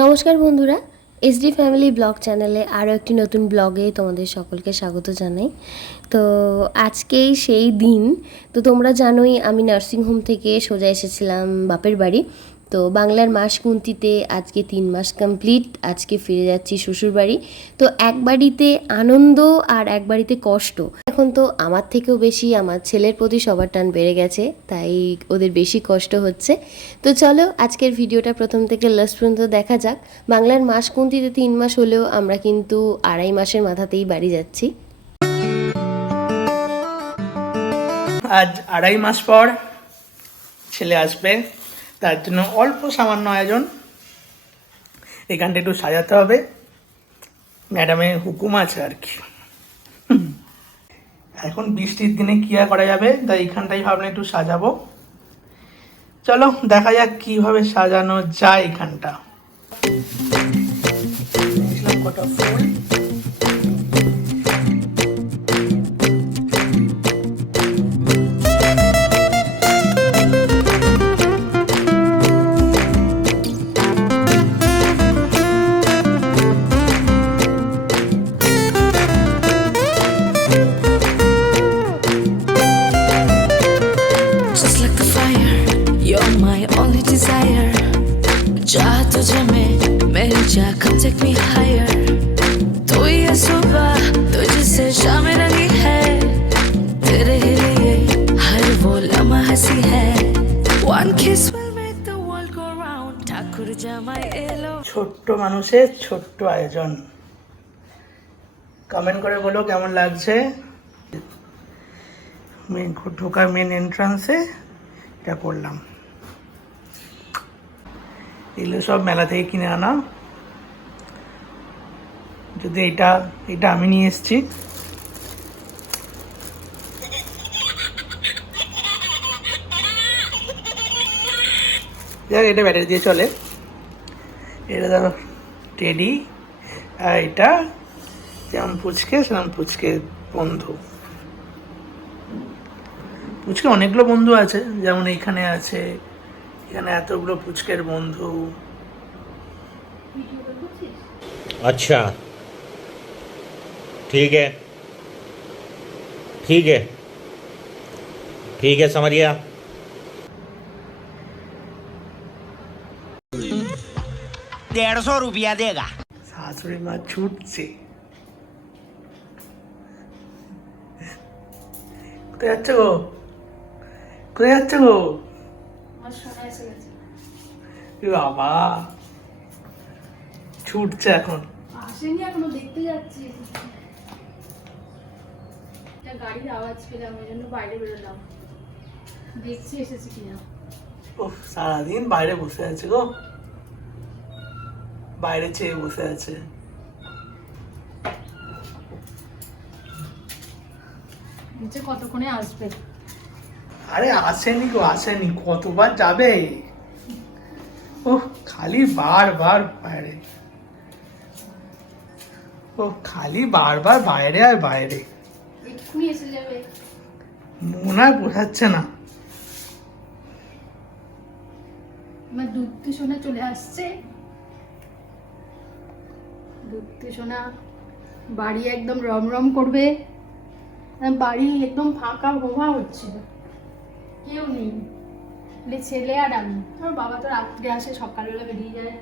নমস্কার বন্ধুরা SD family blog চ্যানেলে আরও একটি নতুন ব্লগে তোমাদের সকলকে স্বাগত জানাই। তো আজকেই সেই দিন, তো তোমরা জানোই আমি নার্সিংহোম থেকে সোজা এসেছিলাম বাপের বাড়ি। তো বাংলার মাস গুনতিতে আজকে তিন মাস কমপ্লিট আজকে ফিরে যাচ্ছি শ্বশুর বাড়ি তো এক বাড়িতে আনন্দ আর এক বাড়িতে কষ্ট। এখন তো আমার থেকেও বেশি আমার ছেলের প্রতি সবার টান বেড়ে গেছে, তাই ওদের বেশি কষ্ট হচ্ছে। তো চলো আজকের ভিডিওটা প্রথম থেকে লাস্ট পর্যন্ত দেখা যাক। বাংলার মাস কুন্তিতে তিন মাস হলেও আমরা কিন্তু আড়াই মাসের মাথাতেই বাড়ি যাচ্ছি। আজ আড়াই মাস পর ছেলে আসবে। তার জন্য অল্প সামান্য আয়োজন। এখানটা একটু সাজাতে হবে। ম্যাডামের হুকুম আছে আর কি। এখন বৃষ্টির দিনে কি আর করা যাবে? তাই এখানটাই ভাবলাম একটু সাজাবো। চলো, দেখা যাক কীভাবে সাজানো যায় এখানটা ফুল। ছোট্ট মানুষের ছোট্ট আয়োজন। কমেন্ট করে বলো কেমন লাগছে? ঢোকার মেন এন্ট্রান্সে এটা করলাম। এগুলো সব মেলা থেকে কিনে আনা। যদি এটা এটা আমি নিয়ে এসেছি। যাক, এটা ব্যাটারি দিয়ে চলে। এটা ধরো টেডি আর এটা যেমন পুচকে সেরকম পুচকে বন্ধু পুচকে অনেকগুলো বন্ধু আছে যেমন এইখানে আছে এখানে এতগুলো পুচকের বন্ধু अच्छा ठीक है ठीक है ठीक है समझ डेढ़ सौ रुपया देगा শাশুড়ি মা ছুটছে কোথায় যাচ্ছে গো কোথায় যাচ্ছে গো এ বাবা ছুটছে এখন আসেনি এখনো দেখতে যাচ্ছি একটা গাড়ির আওয়াজ পেলাম ওই জন্য বাইরে বেরোলাম দেখছি এসেছে কিনা ও সারাদিন বাইরে বসে আছে গো বাইরে চেয়ে বসে আছে। নিচে কতক্ষণে আসবে? আরে আসেনি গো আসেনি কতবার যাবে? ও খালি বারবার বাইরে। ও খালি বারবার বাইরে আর বাইরে। মন আর বোঝাচ্ছে না। আমার দুধ সোনা চলে আসছে। দুধ সোনা বাড়ি একদম রমরম করবে। বাড়ি একদম ফাঁকা ভোভা হচ্ছিল কেউ নেই। ছেলে আর আমি। তোর বাবা তো রাত্রে আসে সকালবেলা বেরিয়ে যায়।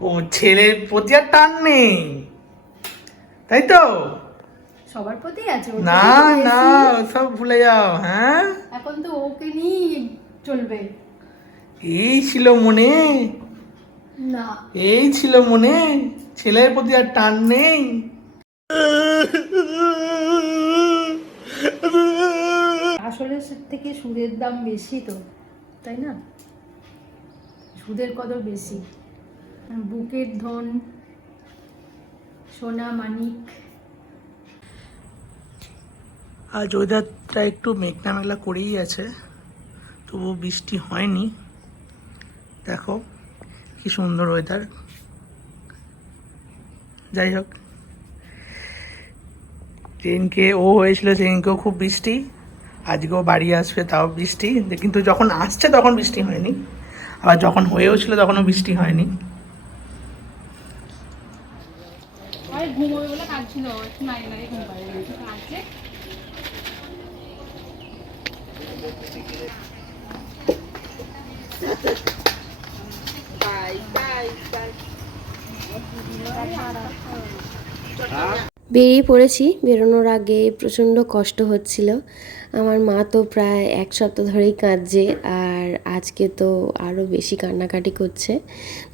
ও ছেলের প্রতি আর টান নেই। তাই তো? সবার প্রতি আছে। না না সব ভুলে যাও হ্যাঁ? এখন তো ওকে নিয়ে চলবে। এই ছিল মনে? না। এই ছিল মনে? ছেলের প্রতি আর টান নেই। আসলে থেকে সুদের দাম বেশি তো তাই না? সুদের কত বেশি। বুকের ধন সোনা মানিক। আজ ওয়েদারটা একটু মেঘনা মেঘলা করেই আছে তবু বৃষ্টি হয়নি। দেখো কি সুন্দর ওয়েদার। যাই হোক। সেদিনকে ও হয়েছিল সেদিনকেও খুব বৃষ্টি। আজকেও বাড়ি আসবে তাও বৃষ্টি। কিন্তু যখন আসছে তখন বৃষ্টি হয়নি। আবার যখন হয়েও ছিল তখনও বৃষ্টি হয়নি। ওই ঘুমোবে বলে বেরিয়ে পড়েছি, বেরোনোর আগে প্রচণ্ড কষ্ট হচ্ছিল। আমার মা তো প্রায় এক সপ্তাহ ধরেই কাঁদছে আর আজকে তো আরও বেশি কান্নাকাটি করছে।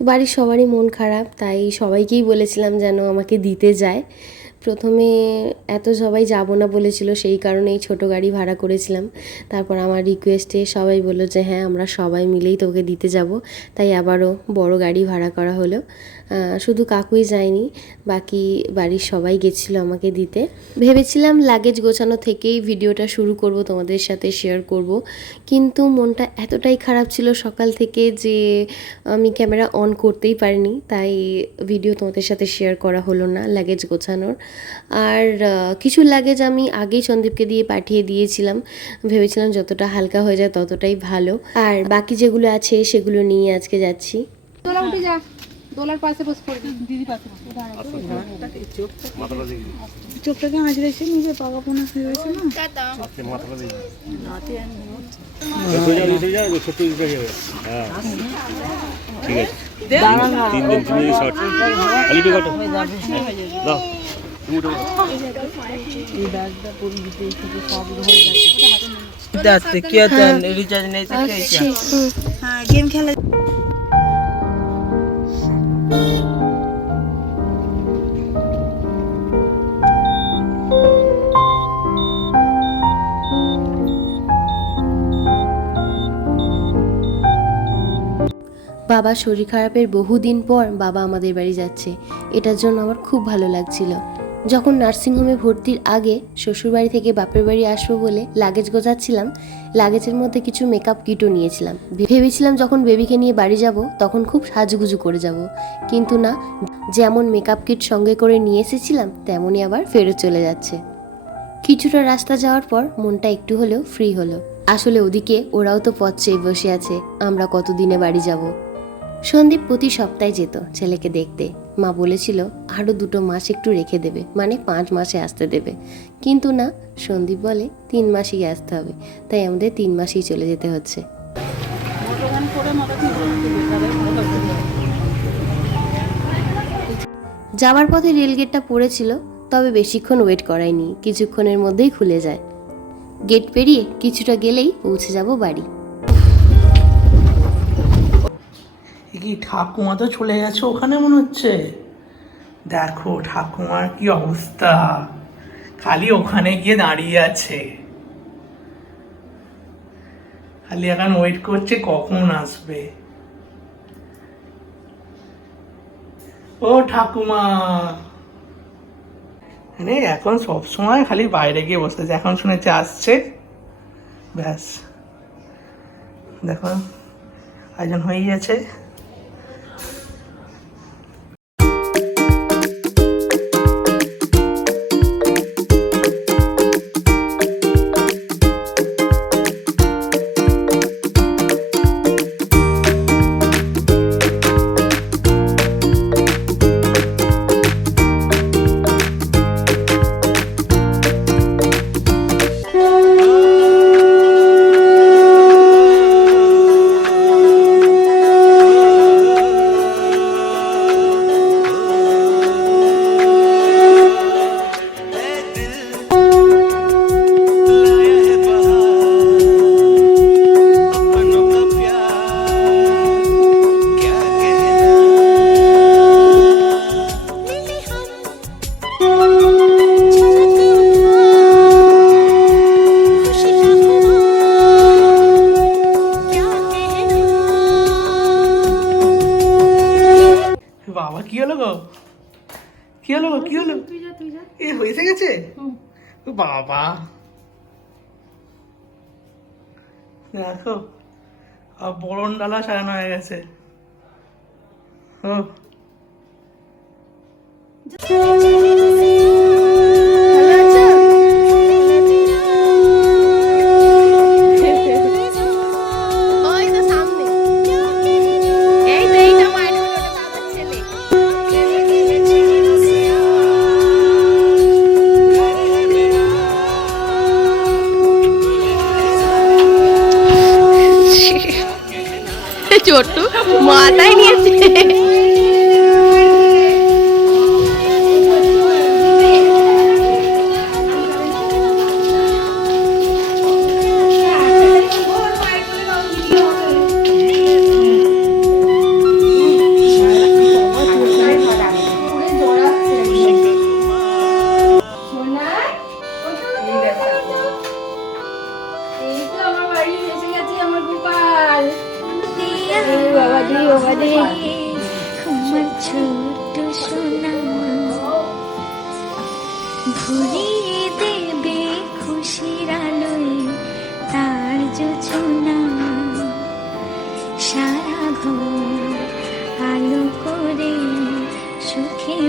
বাড়ির সবারই মন খারাপ, তাই সবাইকেই বলেছিলাম যেন আমাকে দিতে যায়। প্রথমে এত সবাই যাব না বলেছিল, সেই কারণেই ছোট গাড়ি ভাড়া করেছিলাম। তারপর আমার রিকোয়েস্টে সবাই বলল যে হ্যাঁ আমরা সবাই মিলেই তোকে দিতে যাব। তাই আবারও বড় গাড়ি ভাড়া করা হলো। শুধু কাকুই যায়নি, বাকি বাড়ির সবাই গেছিল আমাকে দিতে। ভেবেছিলাম লাগেজ গোছানো থেকেই ভিডিওটা শুরু করব, তোমাদের সাথে শেয়ার করব। কিন্তু মনটা এতটাই খারাপ ছিল সকাল থেকে যে, আমি ক্যামেরা অন করতেই পারিনি। তাই ভিডিও তোমাদের সাথে শেয়ার করা হলো না লাগেজ গোছানোর। আর কিছু লাগেজ আমি আগেই সন্দীপকে দিয়ে পাঠিয়ে দিয়েছিলাম ভেবেছিলাম যতটা হালকা হয়ে যায় ততটাই ভালো আর বাকি যেগুলো আছে সেগুলো নিয়ে আজকে যাচ্ছি দোলা উঠে যা দোলার পাশে বসে পড়বি দিদি পাশে বসে চোখটাকে পাকাপোনা হয়ে গেছে না ঠিক আছে তিন দিন তুমি শর্ট খালি টু কাটো দাও বাবা শরীর খারাপের বহুদিন পর বাবা আমাদের বাড়ি যাচ্ছে। এটার জন্য আমার খুব ভালো লাগছিল। যখন নার্সিংহোমে ভর্তির আগে শ্বশুরবাড়ি থেকে বাপের বাড়ি আসব বলে লাগেজ গোছাচ্ছিলাম লাগেজের মধ্যে কিছু মেকআপ কিটও নিয়েছিলাম। ভেবেছিলাম যখন বেবিকে নিয়ে বাড়ি যাব, তখন খুব সাজুগুজু করে যাব। কিন্তু না, যেমন মেকআপ কিট সঙ্গে করে নিয়ে এসেছিলাম, তেমনই আবার ফেরত চলে যাচ্ছে। কিছুটা রাস্তা যাওয়ার পর মনটা একটু হলেও ফ্রি হলো। আসলে ওদিকে ওরাও তো পথ চেয়ে বসে আছে, আমরা কতদিনে বাড়ি যাব? সন্দীপ প্রতি সপ্তাহে যেত ছেলেকে দেখতে। মা বলেছিল আরও দুটো মাস একটু রেখে দেবে মানে পাঁচ মাসে আসতে দেবে। কিন্তু না, সন্দীপ বলে, তিন মাসেই আসতে হবে। তাই আমাদের তিন মাসেই চলে যেতে হচ্ছে। যাওয়ার পথে রেলগেটটা পড়েছিল, তবে বেশিক্ষণ ওয়েট করায়নি, কিছুক্ষণের মধ্যেই খুলে যায়। গেট পেরিয়ে কিছুটা গেলেই পৌঁছে যাব বাড়ি। কি ঠাকুমা তো চলে গেছে ওখানে মনে হচ্ছে? দেখো ঠাকুমার কি অবস্থা। খালি ওখানে গিয়ে দাঁড়িয়ে আছে। খালি এখন ওয়েট করছে কখন আসবে। ও ঠাকুমা। মানে এখন সব সময় খালি বাইরে গিয়ে বসে আছে। এখন শুনেছি আসছে। ব্যাস। দেখো, আয়োজন হয়ে গেছে। বাবা কি হলো গো? কি হলো গো কি হলো? এ হয়েছে গেছে? বাবা। দেখো আর বরণ ডালা সাজানো হয়ে গেছে। ও। আরে সোনা দেবে খুশির আলোয় তার সুখে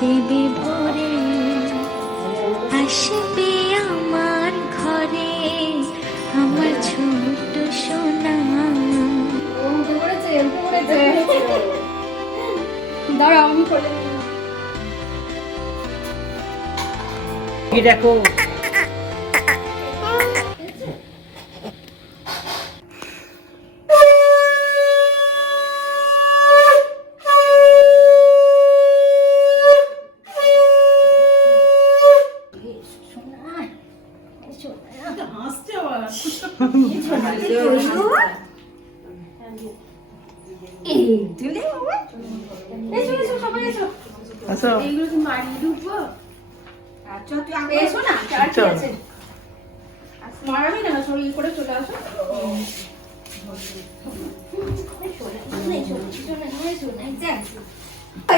দেবে ভরে আসবে পড়েছে দাঁড়াও আমি করে দেখো মারাবি না শরীর করে চলে আসো।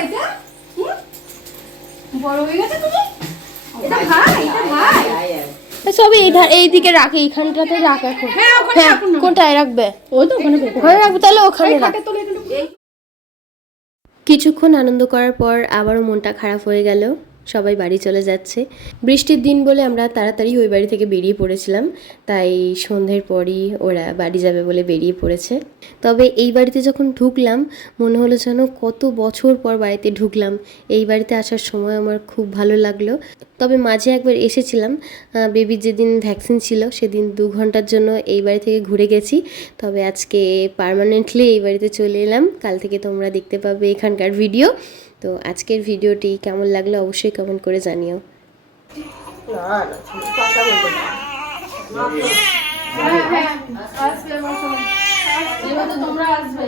এটা? হুম? বড় হয়ে গেছে তুমি? এটা ভাই এটা ভাই। সব এই ধার এই দিকে রাখে এইখানটাতে রাখ এখন। হ্যাঁ ওখানে হ্যাঁ কোনটায় রাখবে? ওই তো ওখানে ওখানে রাখবে তাহলে ওখানে রাখ। খাটে তোলে একটু কিছুক্ষণ আনন্দ করার পর আবারও মনটা খারাপ হয়ে গেল। সবাই বাড়ি চলে যাচ্ছে। বৃষ্টির দিন বলে আমরা তাড়াতাড়ি ওই বাড়ি থেকে বেরিয়ে পড়েছিলাম। তাই সন্ধ্যের পরই ওরা বাড়ি যাবে বলে বেরিয়ে পড়েছে। তবে এই বাড়িতে যখন ঢুকলাম, মনে হলো যেন কত বছর পর বাড়িতে ঢুকলাম। এই বাড়িতে আসার সময় আমার খুব ভালো লাগল। তবে মাঝে একবার এসেছিলাম। বেবির যেদিন ভ্যাকসিন ছিল সেদিন দু ঘণ্টার জন্য এই বাড়ি থেকে ঘুরে গেছি। তবে আজকে পার্মানেন্টলি এই বাড়িতে চলে এলাম। কাল থেকে তোমরা দেখতে পাবে এখানকার ভিডিও তো আজকের ভিডিওটি কেমন লাগল অবশ্যই কমেন্ট করে জানিও। হ্যাঁ হ্যাঁ তোমরা আসবে।